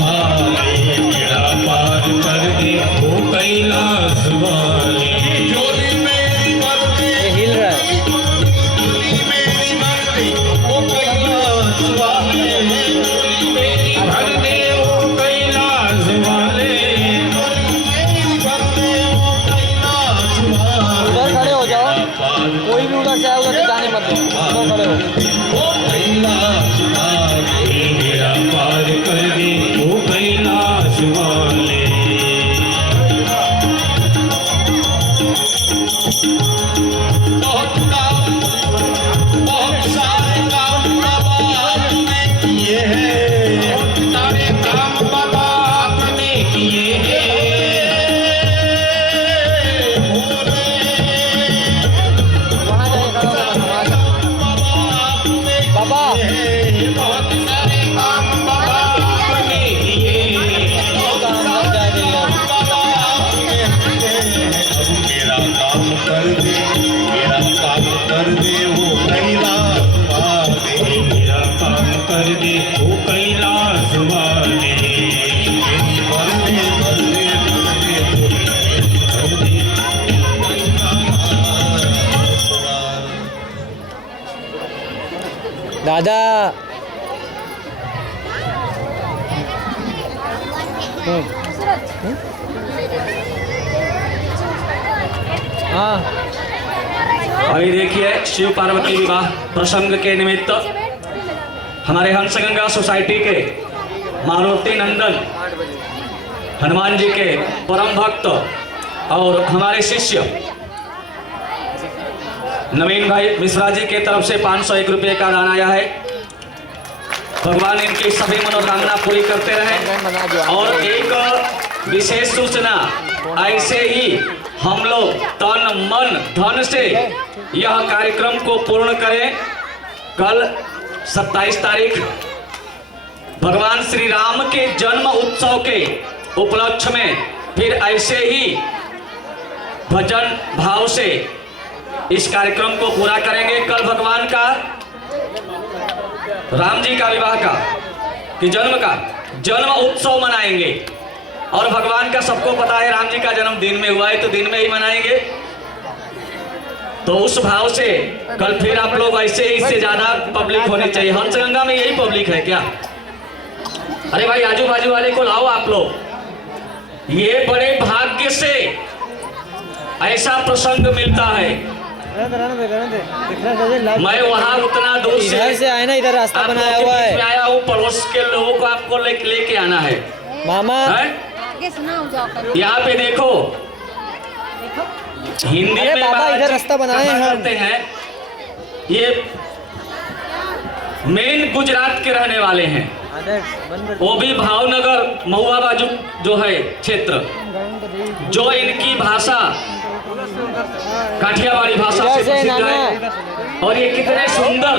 वाले, बेड़ा पार कर दे ओ कैलाश वाले। झोली मेरी भर दे, हिल रहा है। झोली मेरी भर दे ओ कैलाश वाले, झोली मेरी भर दे ओ कैलाश वाले, झोली मेरी भर दे ओ कैलाश वाले। उधर खड़े हो जाओ, कोई भी उधर से आए उधर जाने मत दो, उधर खड़े हो। ओ कैलाश वाले, बेड़ा पार कर दे ओ कैलाश वाले। बहुत काम, बहुत सारे काम बाबा आपने किए हैं, बहुत सारे काम बाबा आपने किए हैं। वहाँ जाके खड़ा हो जाओ, बाबा बहुत सारे काम बाबा आपने किए, बहुत सारे काम बाबा आपने किए। अब मेरा काम कर दे, मेरा काम कर दे वो कैलाश वाले, मेरा काम कर दे वो कैलाश वाले। कर दे, कर दे, कर दे, कर दे, कैलाश वाले। दादा। हाँ अभी देखिए शिव पार्वती विवाह प्रसंग के निमित्त हमारे हंसगंगा सोसाइटी के मारुति नंदन हनुमान जी के परम भक्त और हमारे शिष्य नवीन भाई मिश्रा जी के तरफ से 501 रुपये का दान आया है। भगवान इनकी सभी मनोकामना पूरी करते रहे। और एक विशेष सूचना, ऐसे ही हम लोग तन मन धन से यह कार्यक्रम को पूर्ण करें। कल 27 तारीख भगवान श्री राम के जन्म उत्सव के उपलक्ष्य में फिर ऐसे ही भजन भाव से इस कार्यक्रम को पूरा करेंगे। कल भगवान का राम जी का विवाह का कि जन्म उत्सव मनाएंगे। और भगवान का सबको पता है राम जी का जन्म दिन में हुआ है तो दिन में ही मनाएंगे। तो उस भाव से कल फिर आप लोग ऐसे ही, इससे ज्यादा पब्लिक होनी चाहिए। हंसगंगा में यही पब्लिक है क्या? अरे भाई आजू बाजू वाले को लाओ आप लोग। ये बड़े भाग्य से ऐसा प्रसंग मिलता है। मैं वहाँ उतना दूर से आए ना, इधर रास्ता बनाया हुआ है। आया हूँ, पड़ोस के लोगों को आपको लेके आना है। मामा यहाँ पे देखो, हिंदी में बाबा इधर रास्ता बनाए करते हैं। ये मेन गुजरात के रहने वाले हैं, वो भी भावनगर महुआ बाजू जो है क्षेत्र, जो इनकी भाषा काठियावाड़ी भाषा से प्रसिद्ध है। और ये कितने सुंदर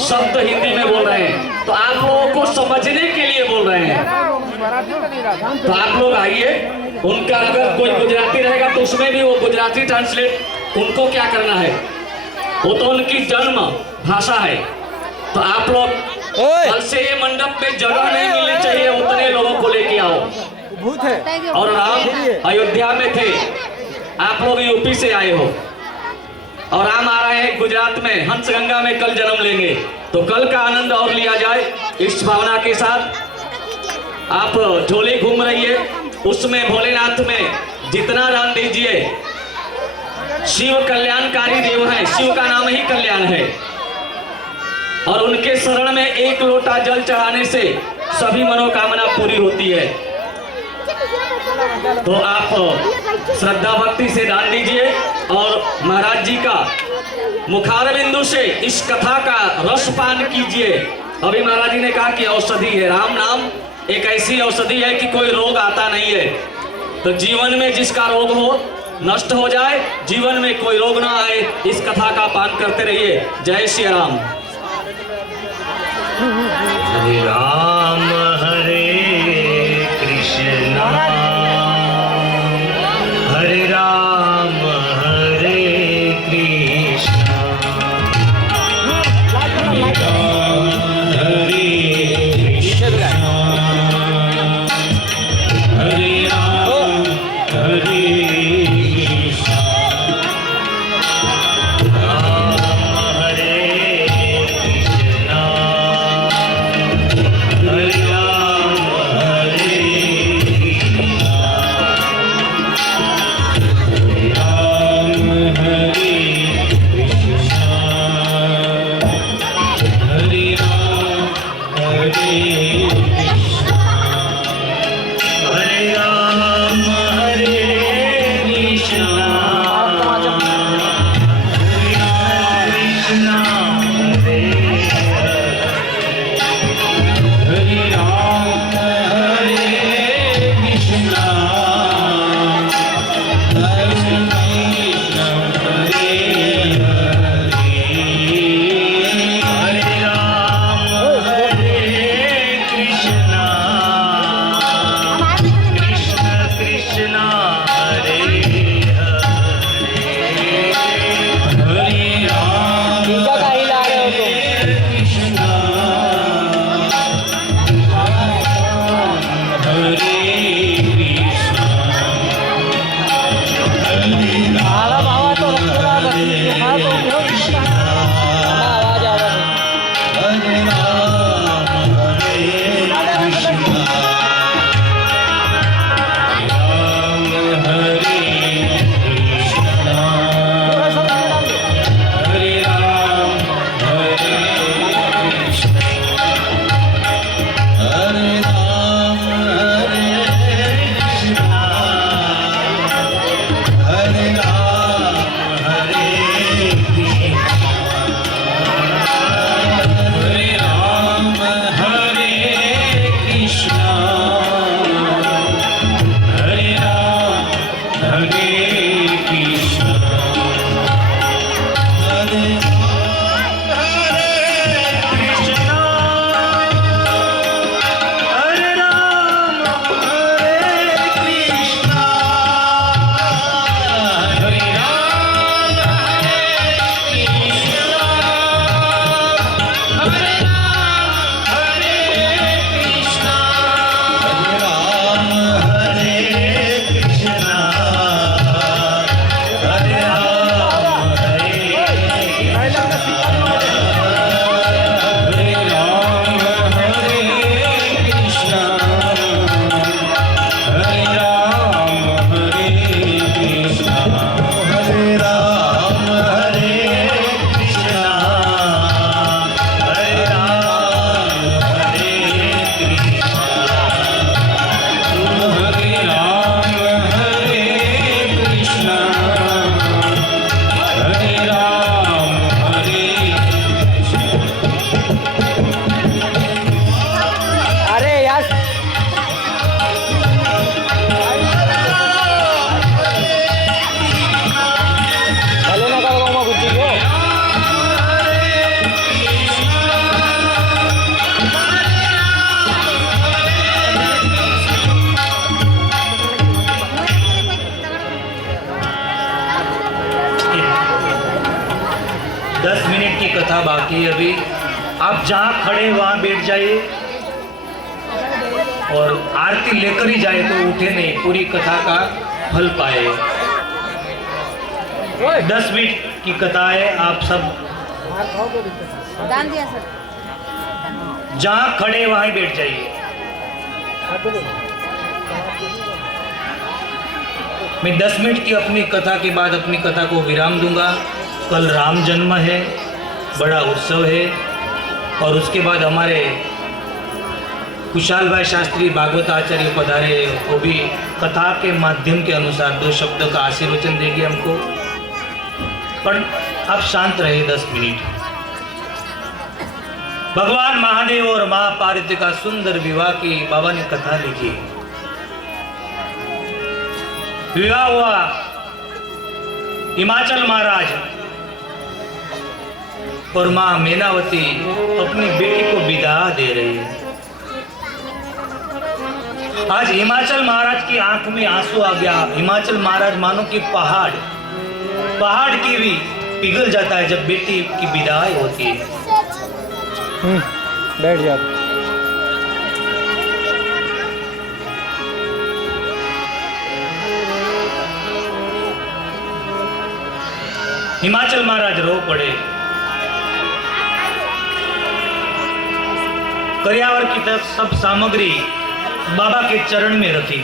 शब्द हिंदी में बोल रहे हैं, तो आप लोगों को समझने के लिए बोल रहे हैं। तो आप लोग आइए, उनका अगर कोई गुजराती रहेगा तो उसमें भी वो गुजराती ट्रांसलेट उनको क्या करना है, वो तो उनकी जन्म भाषा है। तो आप लोग कल से ये मंडप में जगह नहीं मिलनी चाहिए, उतने लोगों को लेके आओ। और राम अयोध्या में थे, आप लोग यूपी से आए हो और राम आ रहे हैं गुजरात में, हंसगंगा में कल जन्म लेंगे। तो कल का आनंद और लिया जाए इस भावना के साथ। आप झोली घूम रही है, उसमें भोलेनाथ में जितना दान दीजिए, शिव कल्याणकारी देव है, शिव का नाम ही कल्याण है। और उनके शरण में एक लोटा जल चढ़ाने से सभी मनोकामना पूरी होती है। तो आप श्रद्धा भक्ति से दान दीजिए और महाराज जी का मुखार बिंदु से इस कथा का रसपान कीजिए। अभी महाराज जी ने कहा कि औषधि है, राम नाम एक ऐसी औषधि है कि कोई रोग आता नहीं है। तो जीवन में जिसका रोग हो नष्ट हो जाए, जीवन में कोई रोग ना आए, इस कथा का पान करते रहिए। जय श्री राम। हरे राम हरे कृष्णा हरे राम हरे कृष्णा हरे राम हरे कृष्णा बाकी है अभी। आप जहाँ खड़े वहाँ बैठ जाइए और आरती लेकर ही जाए तो उठे नहीं, पूरी कथा का फल पाए। 10 मिनट की कथा है, आप सब दान दिया सर। जहाँ खड़े वहाँ ही बैठ जाइए। मैं 10 मिनट की अपनी कथा के बाद अपनी कथा को विराम दूंगा। कल राम जन्म है, बड़ा उत्सव है, और उसके बाद हमारे कुशाल भाई शास्त्री भागवत आचार्य पधारे, वो भी कथा के माध्यम के अनुसार 2 शब्द का आशीर्वचन देंगे हमको। पर आप शांत रहिए 10 मिनट। भगवान महादेव और मां पार्वती का सुंदर विवाह की बाबा ने कथा लिखी। विवाह हुआ हिमाचल महाराज और मां मेनावती अपनी बेटी को विदा दे रही है। आज हिमाचल महाराज की आंख में आंसू आ गया। हिमाचल महाराज मानो कि पहाड़ की भी पिघल जाता है जब बेटी की विदाई होती है। बैठ जा। हिमाचल महाराज रो पड़े। करियावर की तरफ सब सामग्री बाबा के चरण में रखी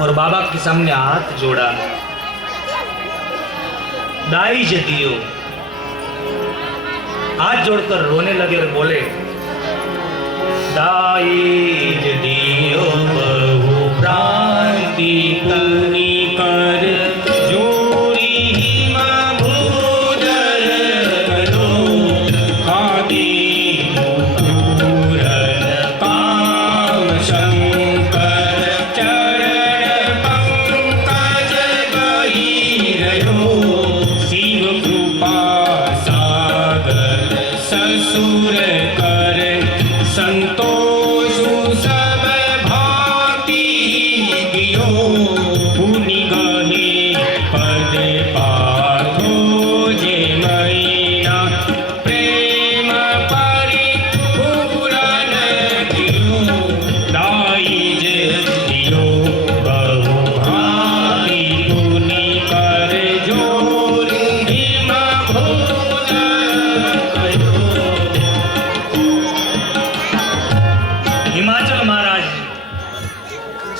और बाबा के सामने हाथ जोड़ा। दाई दियो, हाथ जोड़कर रोने लगे और बोले, दाई दियो बहु प्रांति कनी कर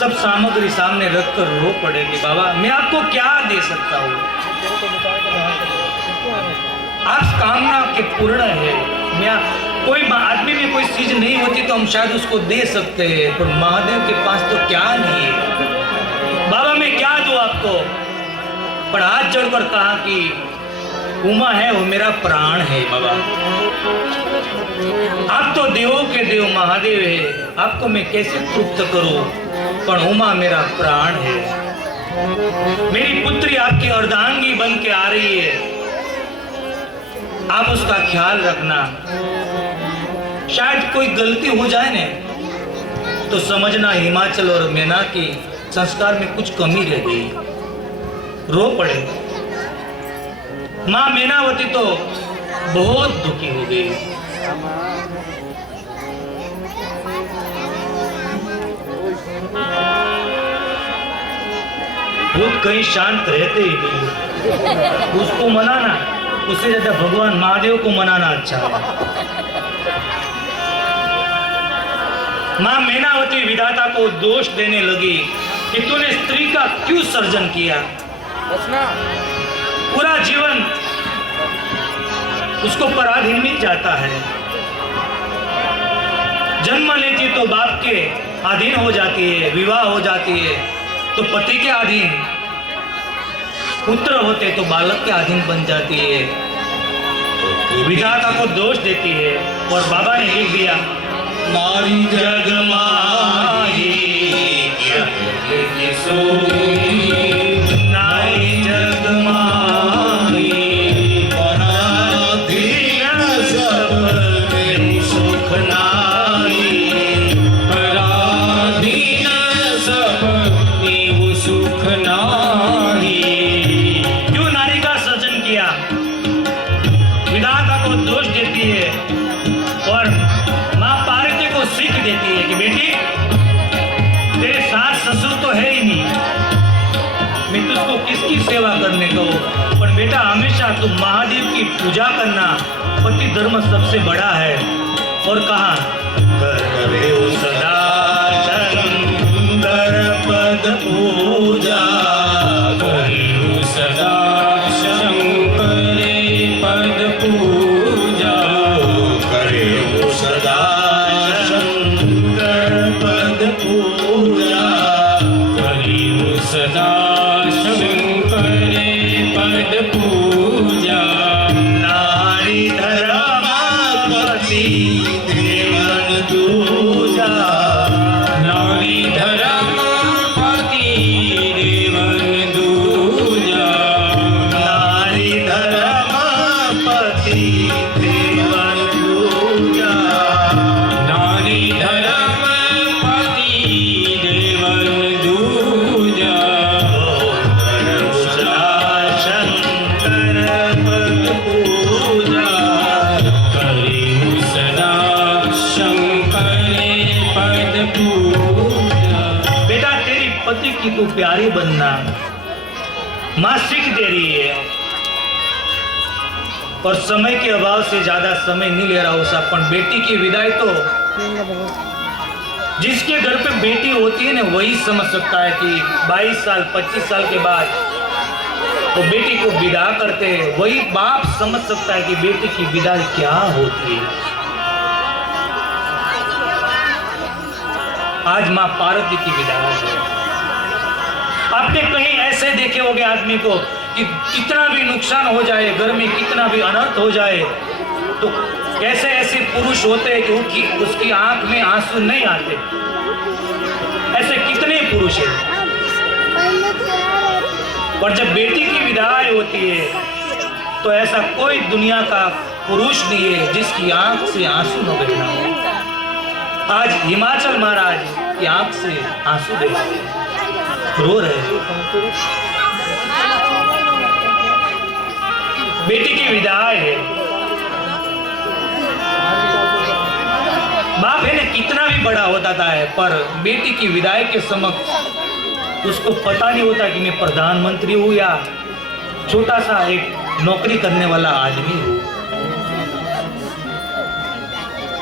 सब सामग्री सामने रखकर रो पड़े कि बाबा मैं आपको क्या दे सकता हूँ, आप कामना के पूर्ण है। मैं कोई आदमी में कोई चीज नहीं होती तो हम शायद उसको दे सकते हैं, पर महादेव के पास तो क्या नहीं है। बाबा मैं क्या दूं आपको? पर हाथ जोड़कर कहा कि उमा है वो मेरा प्राण है। बाबा आप तो देवों के देव महादेव है, आपको मैं कैसे तृप्त करूं, पर उमा मेरा प्राण है। मेरी पुत्री आपकी अर्धांगी बन के आ रही है, आप उसका ख्याल रखना। शायद कोई गलती हो जाए ना तो समझना हिमाचल और मेना की संस्कार में कुछ कमी रह गई। रो पड़े। मां मेनावती तो बहुत दुखी हो गई। भूत कहीं शांत रहते ही नहीं। उसको मनाना, उससे ज्यादा भगवान महादेव को मनाना अच्छा है। मां मेनावती विधाता को दोष देने लगी कि तूने स्त्री का क्यों सर्जन किया। पूरा जीवन उसको पराधीन मिल जाता है। जन्म लेती तो बाप के अधीन हो जाती है, विवाह हो जाती है तो पति के अधीन, पुत्र होते तो बालक के अधीन बन जाती है। विधाता को दोष देती है और बाबा ने लिख दिया, नारी जग माही नारी जग माही पराधीन सब सुख नारी पराधीन सब सुख नारी। क्यों नारी का सर्जन किया? कहती है कि बेटी तेरे सास ससुर तो है ही नहीं, मैं तुझको किसकी सेवा करने को, पर बेटा हमेशा तुम महादेव की पूजा करना, पति धर्म सबसे बड़ा है। और कहा करे सदा शंकर पद पूजा, करे सदा शंकर पद पूजा, करे सदा शंकर पद पूजा, करे सदा शंकर पद पूजा। नारी धर्मापति देवन दूजा, नारी धर्मापति देवन दूजा, नारी धर्मापति देवन दूजा, नारी धर्मापति देवन दूजा। शंकर पद पूजा, करे सदा शंकर पद पूजा। बेटा तेरी पति की तू प्यारी बनना, माँ सीख दे रही है। और समय के अभाव से ज्यादा समय नहीं ले रहा उसा, पर बेटी की विदाई तो जिसके घर पे बेटी होती है ना वही समझ सकता है कि 22 साल 25 साल के बाद तो बेटी को विदा करते हैं, वही बाप समझ सकता है कि बेटी की विदाई क्या होती है। आज मां पार्वती की विदाई है। आपने कहीं ऐसे देखे होंगे आदमी को कि कितना भी नुकसान हो जाए, घर में कितना भी अनर्थ हो जाए, तो कैसे ऐसे पुरुष होते हैं कि उसकी आंख में आंसू नहीं आते। ऐसे कितने पुरुष हैं। और जब बेटी की विदाई होती है तो ऐसा कोई दुनिया का पुरुष नहीं है जिसकी आंख से आंसू न बहना हो। आज हिमाचल महाराज की आंख से आंसू बह रहे हैं, रो रहे हैं। बेटी की विदाई है। बाप है ना कितना भी बड़ा होता था है, पर बेटी की विदाई के समक्ष उसको पता नहीं होता कि मैं प्रधानमंत्री हूं या छोटा सा एक नौकरी करने वाला आदमी हूं।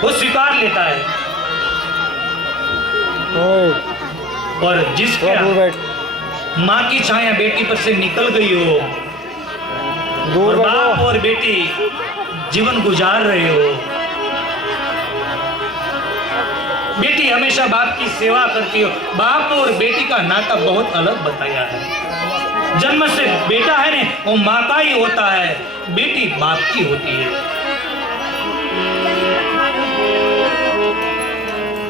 वो स्वीकार लेता है। और जिसके माँ की छाया बेटी पर से निकल गई हो और बाप और बेटी जीवन गुजार रहे हो, बेटी हमेशा बाप की सेवा करती हो। बाप और बेटी का नाता बहुत अलग बताया है। जन्म से बेटा है ना वो माँ का ही होता है, बेटी बाप की होती है।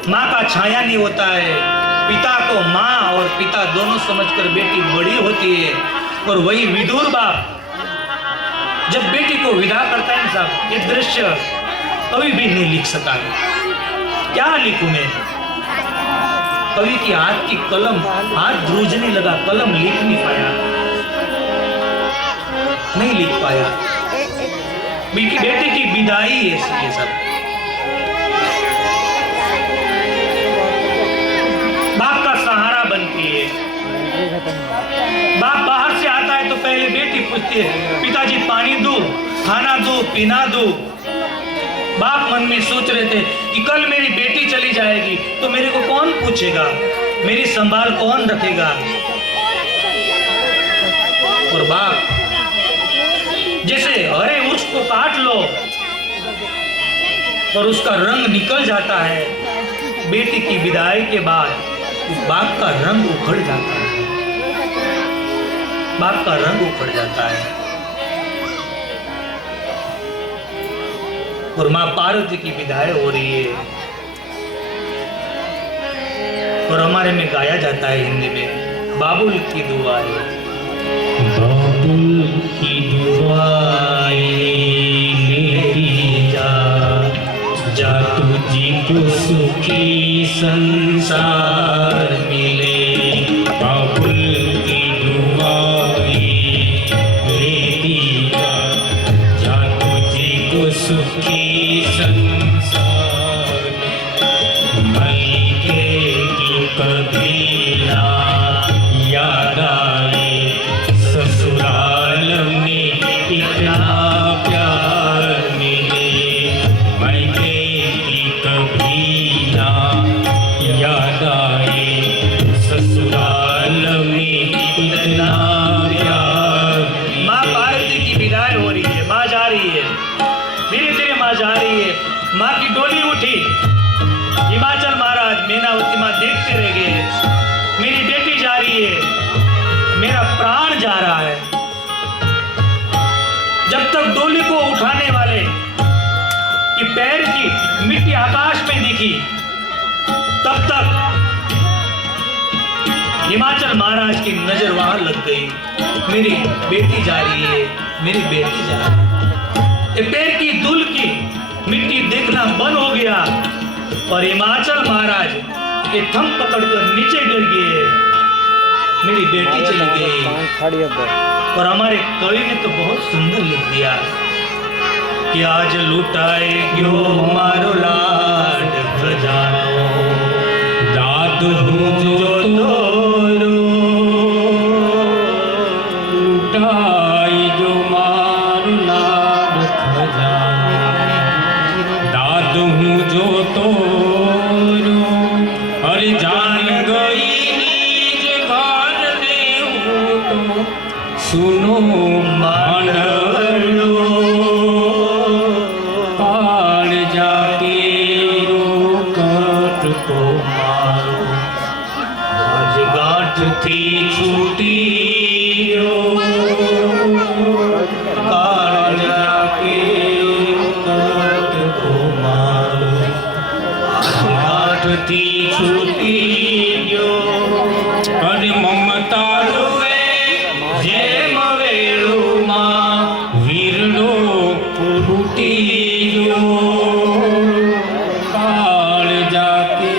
माँ का छाया नहीं होता है। पिता को माँ और पिता दोनों समझकर बेटी बड़ी होती है। और वही विदुर बाप जब बेटी को विदा करता है साहब, ये दृश्य कभी भी नहीं लिख सका है। क्या लिखूं मैं? कवि की हाथ की कलम हाथ ध्रुजने लगा, कलम लिख नहीं पाया, नहीं लिख पाया। बेटे की विदाई है ये सब। बाप का सहारा बनती है। बाप बाहर से आता है तो पहले बेटी पूछती है, पिताजी पानी दूं, खाना दूं, पीना दूं। बाप मन में सोच रहे थे कि कल मेरी बेटी चली जाएगी तो मेरे को कौन पूछेगा, मेरी संभाल कौन रखेगा। और बाप जैसे हरे वृक्ष को काट लो और उसका रंग निकल जाता है, बेटी की विदाई के बाद उस बाप का रंग उखड़ जाता है। बाप का रंग उखड़ जाता है। और मां पार्वती की विदाई हो रही है और हमारे में गाया जाता है हिंदी में, बाबुल की दुआएं, बाबुल की दुआएं मेरी जा तुझी को सुखी संसार मिले। बाबुल की दुआएं मेरी जा तुझी को सुखी संसार में। कभी ना याद आए ससुराल में इतना प्यार मिले मैं बेटी कभी ना याद आए ससुराल में इतना प्यार माँ पार्वती की विदाई हो रही है, माँ जा रही है, धीरे धीरे माँ जा रही है। माँ की डोली उठी, हिमाचल महाराज मीनावती माँ देखते रह गए। मेरी बेटी जा रही है, मेरा प्राण जा रहा है। जब तक डोली को उठाने वाले की पैर की मिट्टी आकाश में दिखी, तब तक हिमाचल महाराज की नजर वहां लग गई। मेरी बेटी जा रही है, मेरी बेटी जा रही है। ये पैर की धूल की मिट्टी देखना बंद हो गया और हिमाचल महाराज ये थम पकड़कर नीचे गिर गए। मेरी बेटी चली गई। और हमारे कवि ने तो बहुत सुंदर लिख दिया कि आज लुटाए क्यों मारो लाड खजानो दाद हूँ जो तोरो लुटाई जो मारू लाड खजाना दाद हूँ जो तोरो अरे जान गई निज घर देहूँ तो सुनो मानवरो काल जाके रोकट को मारो आज गांठ थी छूटी काल जाके रोकट को मारो गांठ थी छूटी अरे ममता रुए जेम वेणु मां वीरनो फूटी काल जाके